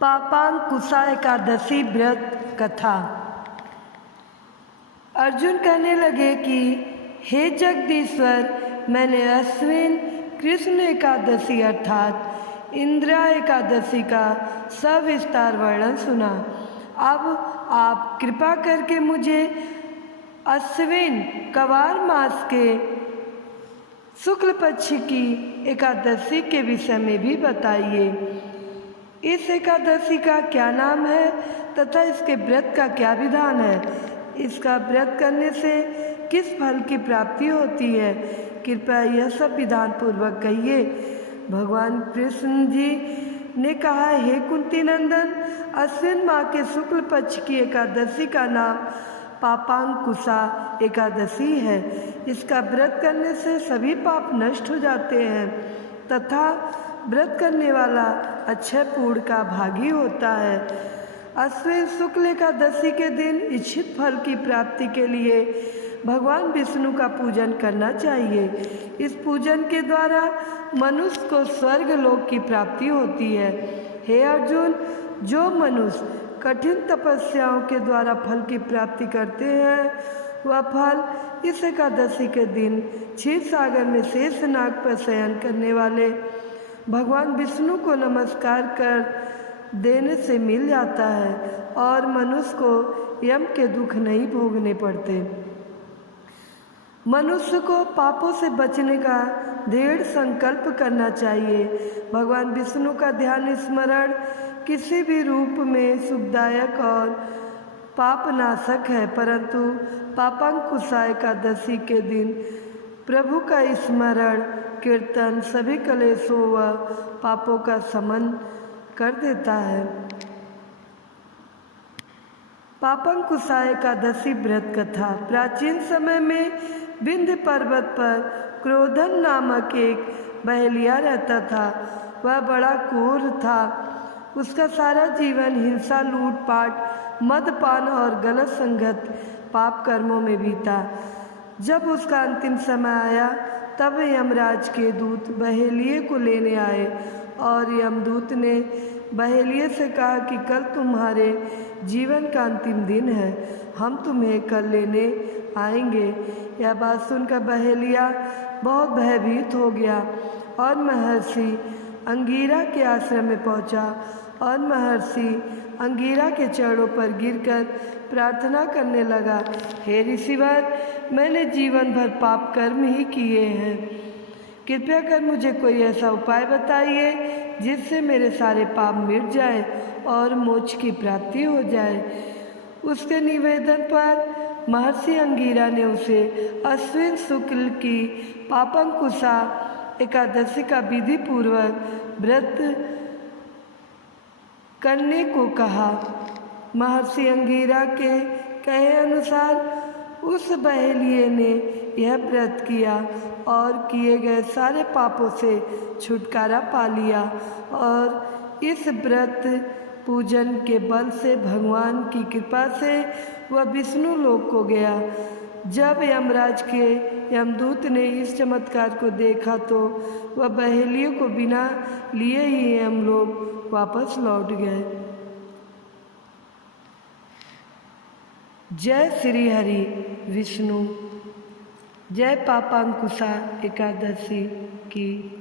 पापांकुशा एकादशी व्रत कथा। अर्जुन कहने लगे कि हे जगदीश्वर, मैंने अश्विन कृष्ण एकादशी अर्थात इंदिरा एकादशी का सविस्तार वर्णन सुना। अब आप कृपा करके मुझे अश्विन कवार मास के शुक्ल पक्ष की एकादशी के विषय में भी बताइए। इस एकादशी का क्या नाम है तथा इसके व्रत का क्या विधान है? इसका व्रत करने से किस फल की प्राप्ति होती है? कृपया यह सब विधान पूर्वक कहिए। भगवान कृष्ण जी ने कहा, हे कुंती नंदन, अश्विन माह के शुक्ल पक्ष की एकादशी का नाम पापांकुशा एकादशी है। इसका व्रत करने से सभी पाप नष्ट हो जाते हैं तथा व्रत करने वाला अक्षय पूर्ण का भागी होता है। अश्विन शुक्ल एकादशी के दिन इच्छित फल की प्राप्ति के लिए भगवान विष्णु का पूजन करना चाहिए। इस पूजन के द्वारा मनुष्य को स्वर्ग लोक की प्राप्ति होती है। हे अर्जुन, जो मनुष्य कठिन तपस्याओं के द्वारा फल की प्राप्ति करते हैं, वह फल इस एकादशी के दिन क्षीर सागर में शेष नाग पर शयन करने वाले भगवान विष्णु को नमस्कार कर देने से मिल जाता है और मनुष्य को यम के दुख नहीं भोगने पड़ते। मनुष्य को पापों से बचने का दृढ़ संकल्प करना चाहिए। भगवान विष्णु का ध्यान स्मरण किसी भी रूप में सुखदायक और पापनाशक है, परंतु पापांकुशा एकादशी के दिन प्रभु का स्मरण कीर्तन सभी कलेशों व पापों का शमन कर देता है। पापांकुशा एकादशी व्रत कथा। प्राचीन समय में विंध्य पर्वत पर क्रोधन नामक एक बहेलिया रहता था। वह बड़ा क्रूर था। उसका सारा जीवन हिंसा, लूटपाट, मदपान और गलत संगत पाप कर्मों में बीता। जब उसका अंतिम समय आया तब यमराज के दूत बहेलिये को लेने आए और यमदूत ने बहेलिये से कहा कि कल तुम्हारे जीवन का अंतिम दिन है, हम तुम्हें कल लेने आएंगे। यह बात सुनकर बहेलिया बहुत भयभीत हो गया और महर्षि अंगीरा के आश्रम में पहुंचा और महर्षि अंगीरा के चरणों पर गिरकर प्रार्थना करने लगा, हे ऋषिवर, मैंने जीवन भर पाप कर्म ही किए हैं। कृपया कर मुझे कोई ऐसा उपाय बताइए जिससे मेरे सारे पाप मिट जाएं और मोक्ष की प्राप्ति हो जाए। उसके निवेदन पर महर्षि अंगीरा ने उसे अश्विन शुक्ल की पापांकुशा एकादशी का विधि पूर्वक व्रत करने को कहा। महर्षि अंगीरा के कहे अनुसार उस बहेलिये ने यह व्रत किया और किए गए सारे पापों से छुटकारा पा लिया और इस व्रत पूजन के बल से भगवान की कृपा से वह विष्णु लोक को गया। जब यमराज के यमदूत ने इस चमत्कार को देखा तो वह बहेलियों को बिना लिए ही यमलोक वापस लौट गए। जय श्री हरि विष्णु। जय पापांकुशा एकादशी की।